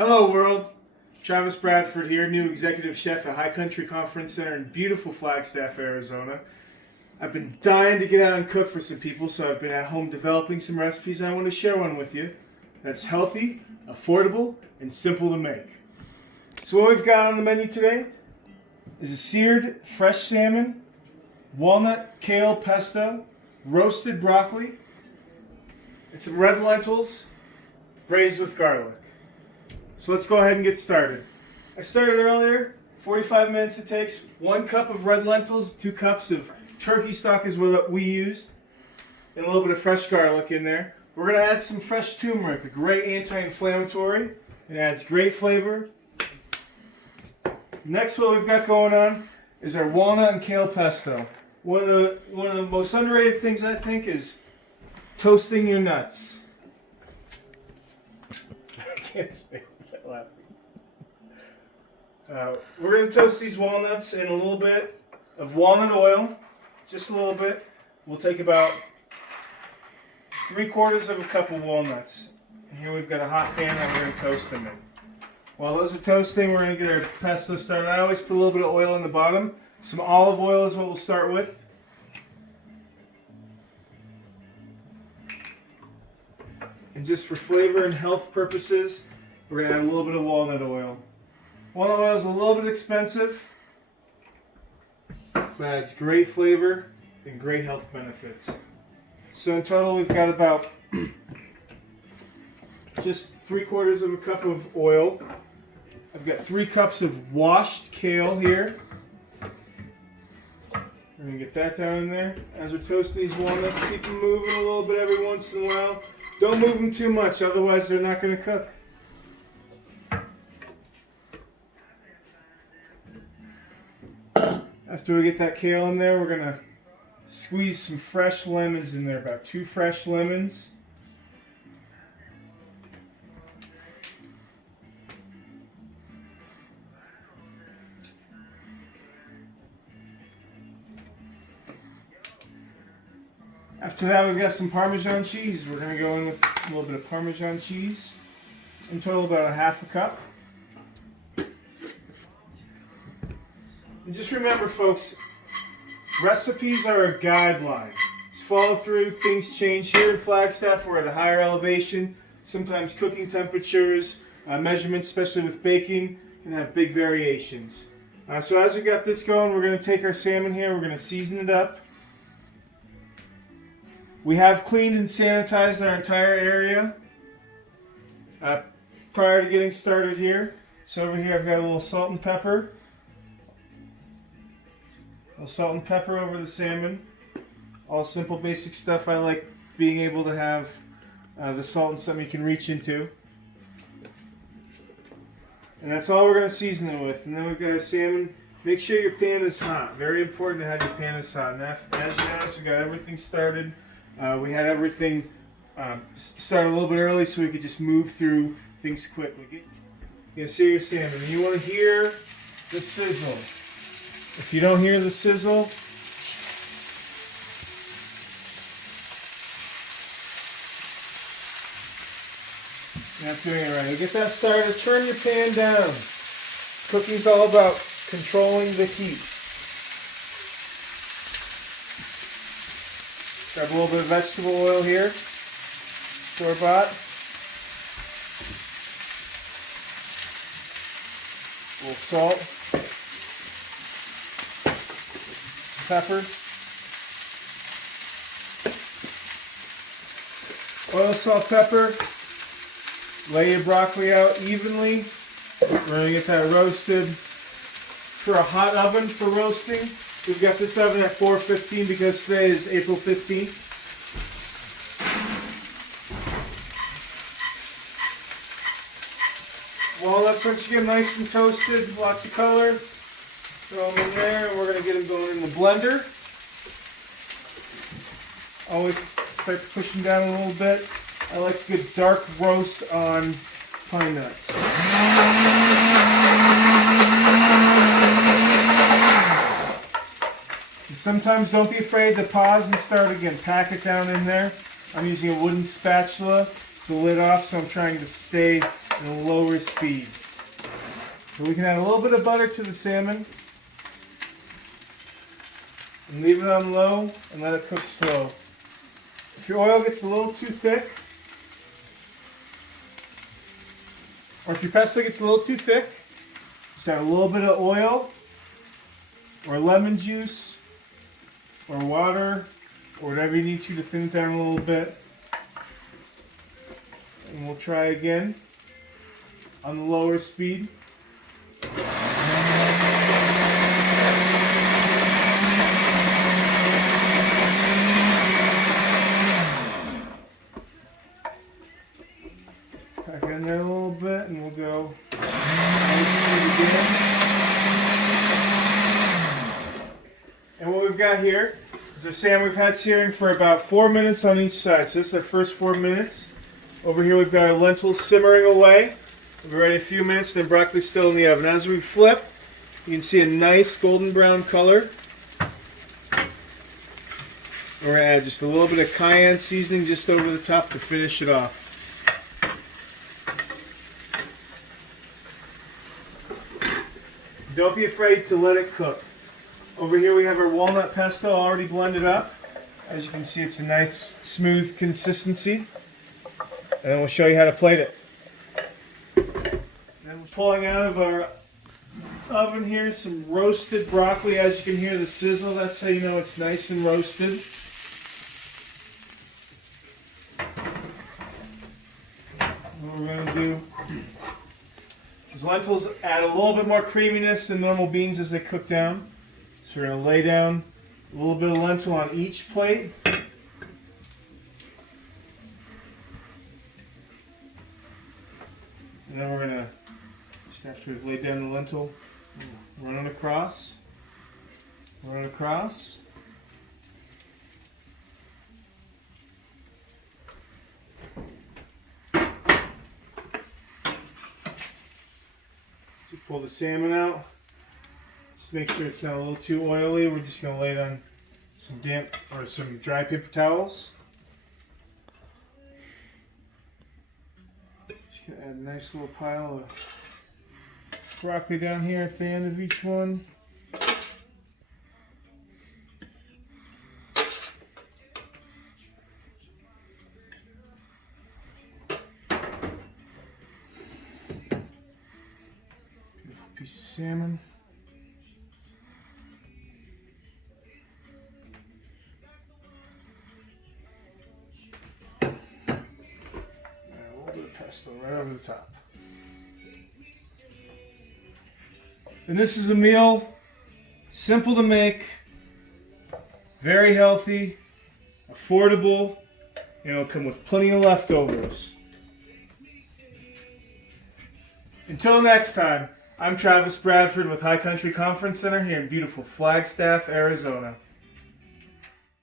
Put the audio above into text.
Hello world, Travis Bradford here, new executive chef at High Country Conference Center in beautiful Flagstaff, Arizona. I've been dying to get out and cook for some people, so I've been at home developing some recipes and I want to share one with you that's healthy, affordable, and simple to make. So what we've got on the menu today is a seared fresh salmon, walnut kale pesto, roasted broccoli, and some red lentils braised with garlic. So let's go ahead and get started. I started earlier, 45 minutes it takes, 1 cup of red lentils, 2 cups of turkey stock is what we used, and a little bit of fresh garlic in there. We're going to add some fresh turmeric, a great anti-inflammatory. It adds great flavor. Next, what we've got going on is our walnut and kale pesto. One of the most underrated things I think is toasting your nuts. I can't say that laughing. We're going to toast these walnuts in a little bit of walnut oil, just a little bit. We'll take about 3/4 of a cup of walnuts. And here we've got a hot pan that we're going to toast them in. While those are toasting, we're going to get our pesto started. I always put a little bit of oil in the bottom. Some olive oil is what we'll start with. And just for flavor and health purposes, we're going to add a little bit of walnut oil. Walnut oil is a little bit expensive, but it's great flavor and great health benefits. So in total, we've got about just 3/4 of a cup of oil. I've got 3 cups of washed kale here. We're going to get that down in there. As we're toasting these walnuts, keep them moving a little bit every once in a while. Don't move them too much, otherwise they're not going to cook. After we get that kale in there, we're going to squeeze some fresh lemons in there, about 2 fresh lemons. After that, we've got some Parmesan cheese. We're going to go in with a little bit of Parmesan cheese. In total, about 1/2 cup. And just remember, folks, recipes are a guideline. Just follow through. Things change. Here in Flagstaff, we're at a higher elevation. Sometimes cooking temperatures, measurements, especially with baking, can have big variations. So as we got this going, we're going to take our salmon here. We're going to season it up. We have cleaned and sanitized our entire area prior to getting started here. So over here I've got a little salt and pepper. A little salt and pepper over the salmon. All simple basic stuff. I like being able to have the salt and something you can reach into. And that's all we're going to season it with. And then we've got our salmon. Make sure your pan is hot. Very important to have your pan is hot. And as you notice, we got everything started. We had everything start a little bit early so we could just move through things quickly. You can see your salmon. You want to hear the sizzle. If you don't hear the sizzle, you're not doing it right. Get that started. Turn your pan down. Cooking's all about controlling the heat. Grab a little bit of vegetable oil here, store-bought. A little salt, some pepper, oil, salt, pepper. Lay your broccoli out evenly. We're going to get that roasted for a hot oven for roasting. We've got this oven at 415 because today is April 15th. Walnuts, once you get nice and toasted, lots of color, throw them in there, and we're going to get them going in the blender. Always start pushing down a little bit. I like a good dark roast on pine nuts. And sometimes don't be afraid to pause and start again. Pack it down in there. I'm using a wooden spatula, the lid off, so I'm trying to stay and a lower speed. So we can add a little bit of butter to the salmon and leave it on low and let it cook slow. If your oil gets a little too thick, or if your pesto gets a little too thick, just add a little bit of oil or lemon juice or water or whatever you need to thin it down a little bit. And we'll try again on the lower speed. Back in there a little bit and we'll go low speed again. And what we've got here is our salmon we've had searing for about 4 minutes on each side. So this is our first 4 minutes. Over here we've got our lentils simmering away. We'll be ready in a few minutes, then broccoli still in the oven. As we flip, you can see a nice golden brown color. We're going to add just a little bit of cayenne seasoning just over the top to finish it off. Don't be afraid to let it cook. Over here we have our walnut pesto already blended up. As you can see, it's a nice smooth consistency. And then we'll show you how to plate it. Then we're pulling out of our oven here some roasted broccoli. As you can hear the sizzle, that's how you know it's nice and roasted. What we're going to do is lentils add a little bit more creaminess than normal beans as they cook down. So we're going to lay down a little bit of lentil on each plate. And then we're going to, just after we've laid down the lentil, run it across, run it across. So pull the salmon out. Just make sure it's not a little too oily. We're just going to lay it on some damp or some dry paper towels. Add a nice little pile of broccoli down here at the end of each one. Beautiful piece of salmon. Pesto right over the top. And this is a meal, simple to make, very healthy, affordable, and it'll come with plenty of leftovers. Until next time, I'm Travis Bradford with High Country Conference Center here in beautiful Flagstaff, Arizona.